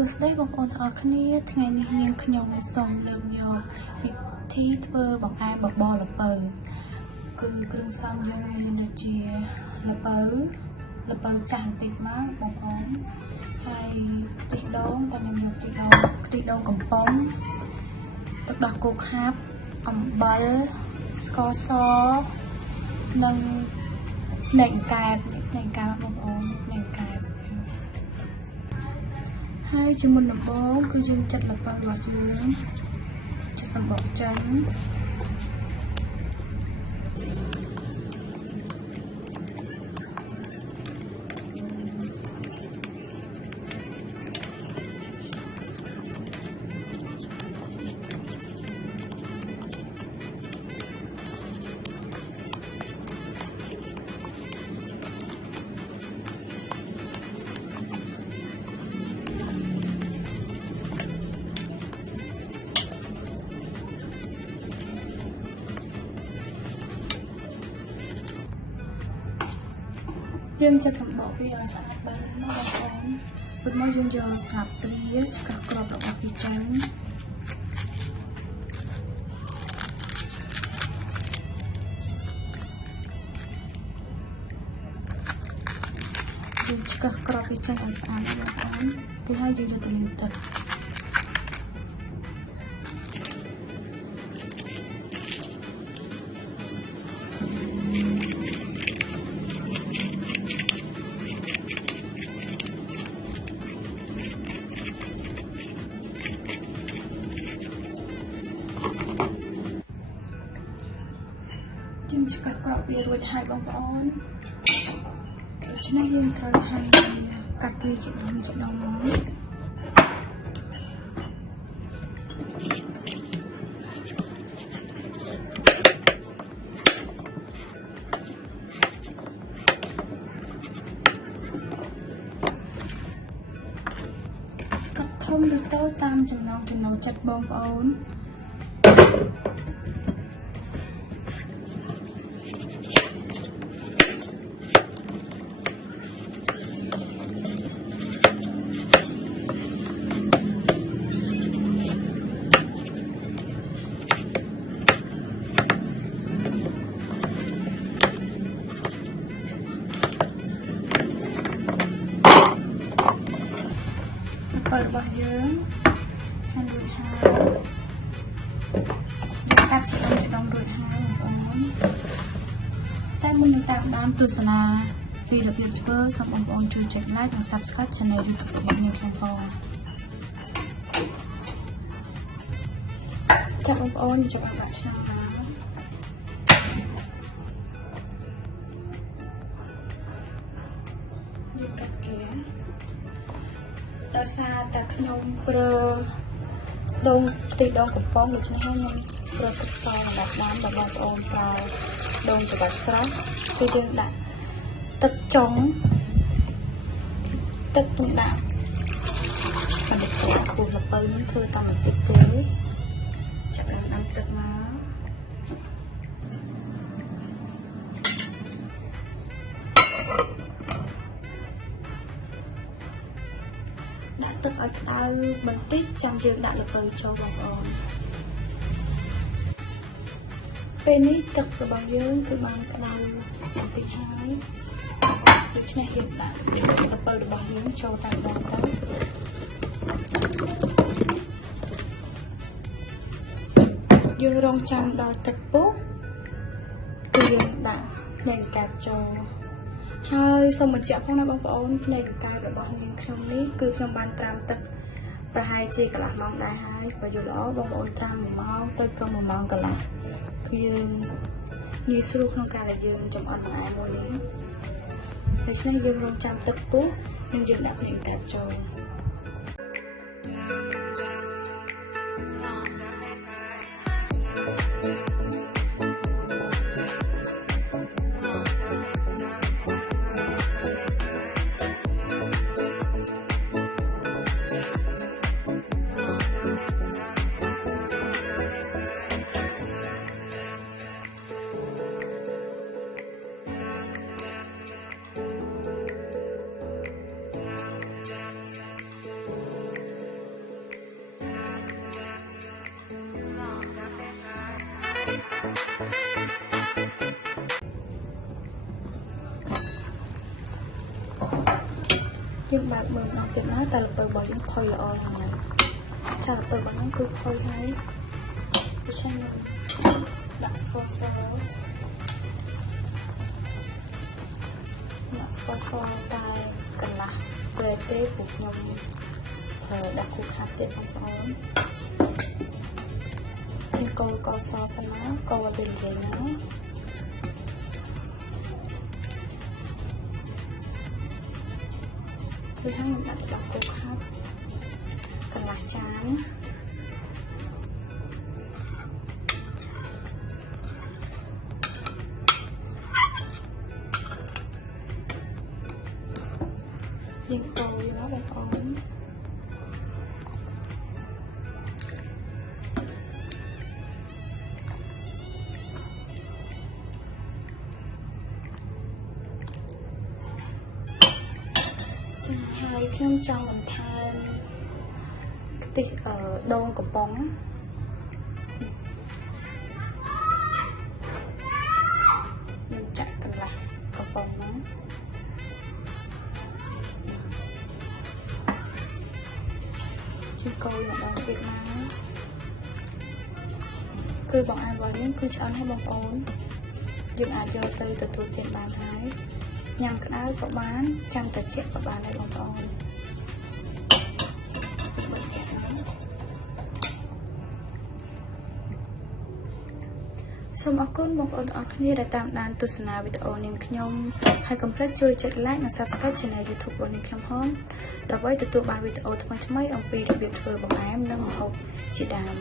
សួស្តីបងប្អូនទាំងអស់គ្នាថ្ងៃនេះនាងខ្ញុំសូមលើកយកវិធីធ្វើបង្អែមបបរល្ពៅគឺគ្រឿងផ្សំយើងមានដូចជាល្ពៅចាស់បន្តិចមកបងប្អូនហើយខ្ទិះដូងតើខ្ញុំយកខ្ទិះដូងកំប៉ុងទឹកដោះគោខាប់អំបិលស្ករសនិងភ្នែកកែបបងប្អូនភ្នែកកែបហើយជាមុនដំបូងគឺយើងចាត់ល្ពៅរបស់យើងជាសម្បកចិនយើងចាត់សម្បកវាឲ្យស្អាតបានណាបងប្អូនពេលមកយើងយកស្លាបព្រាឆ្កាស់គ្រាប់របស់វាចេញយើងឆ្កាស់គ្រាប់វាចេញឲ្យស្អាតបងប្អូនពេលហើយយើងយកទៅលាងទឹកយើងឆ្កាស់គ្រាប់វារួចហើយបងប្អូនដូច្នេះយើងត្រូវហាន់កាត់វាជាដុំមកកាត់ធំឬតូចតាមចំណង់ចំណូលចិត្តបងប្អូនរបស់យើងហាន់រួចហើយកាត់ជាដុំរួចហើយបងប្អូនតែមុននឹងតាមដានទស្សនាពីរបៀបធ្វើសូមបងប្អូនជួយចុច like និង subscribe channel YouTube របស់នាងខ្ញុំផងចា៎បងប្អូនចាប់បានដាក់ឆ្នាំមកយើងកាត់គេដោយសារតែខ្ញុំប្រើខ្ទិះដូងកំប៉ុងដូច្នេះហើយខ្ញុំប្រើទឹកសសម្រាប់ដាំដល់បងប្អូនប្រើដូងច្បាស់ស្រស់គឺយើងដាក់ទឹកចុងទឹកទុំដាក់បន្តិចព្រោះល្ពៅនេះធ្វើតាមបន្តិចទេចាប់ដាំទឹកមកដាក់ទឹកឲ្យក្តៅបន្តិចចាំយើងដាក់ល្ពៅចូលបងប្អូនពេលនេះទឹករបស់យើងគឺបានក្តៅបន្តិចហើយដូច្នេះយើងដាក់ល្ពៅរបស់យើងចូលតែម្ដងទៅយើងរងចាំដល់ទឹកពុះគឺយើងដាក់ភ្នែកកែបចូលហើយសូមបញ្ជាក់ផងណាបងប្អូនភ្នែកកែបរបស់នាងខ្ញុំនេះគឺខ្ញុំបានត្រាំទឹកប្រហែលជាកន្លះម៉ោងដែរហើយបើយល់ល្អបងប្អូនត្រាំ1ម៉ោងទៅក៏1ម៉ោងកន្លះគឺយើងងាយស្រួលក្នុងការដែលយើងចម្អិនបង្អែមមួយនេះដូច្នេះយើងរងចាំទឹកពុះនិងយើងដាក់ភ្នែកកែបចូល យើងបើកមើលម្ដងទៀតណាតែល្ពៅរបស់យើងផុយល្អណាស់ហើយចាល្ពៅរបស់ហ្នឹងគឺផុយហើយដូច្នេះដាក់ស្ករសតែកន្លះព្រែទេព្រោះខ្ញុំប្រើដាក់គូខាត់ទៀតបងប្អូនយើងកូរកសសិនណាកូរទៅលេងណាគឺថាខ្ញុំដាក់ដាក់គូខាត់កន្លះចានយើងកូរណាបងប្អូនហើយខ្ញុំចង់បន្ថែមខ្ទិះដូងកំប៉ុងខ្ញុំចាក់កន្លះកំប៉ុងហ្នឹងជួយកូរម្ដងទៀតណាគឺបងអានរបស់យើងគឺឆ្អិនហើយបងប្អូនយើងអាចយកទៅទទួលទានបានហើយញ៉ាំក្តៅក៏បានចាំត្រជាក់ក៏បានដែរបងប្អូនសូមអរគុណបងប្អូនទាំងអស់គ្នាដែលតាមដានទស្សនាវីដេអូនាងខ្ញុំហើយកុំភ្លេចជួយចុច like និង subscribe Channel YouTube របស់នាងខ្ញុំផងដើម្បីទទួលបានវីដេអូថ្មីៗអំពីរបៀបធ្វើបង្អែមនិងម្ហូបជាដើម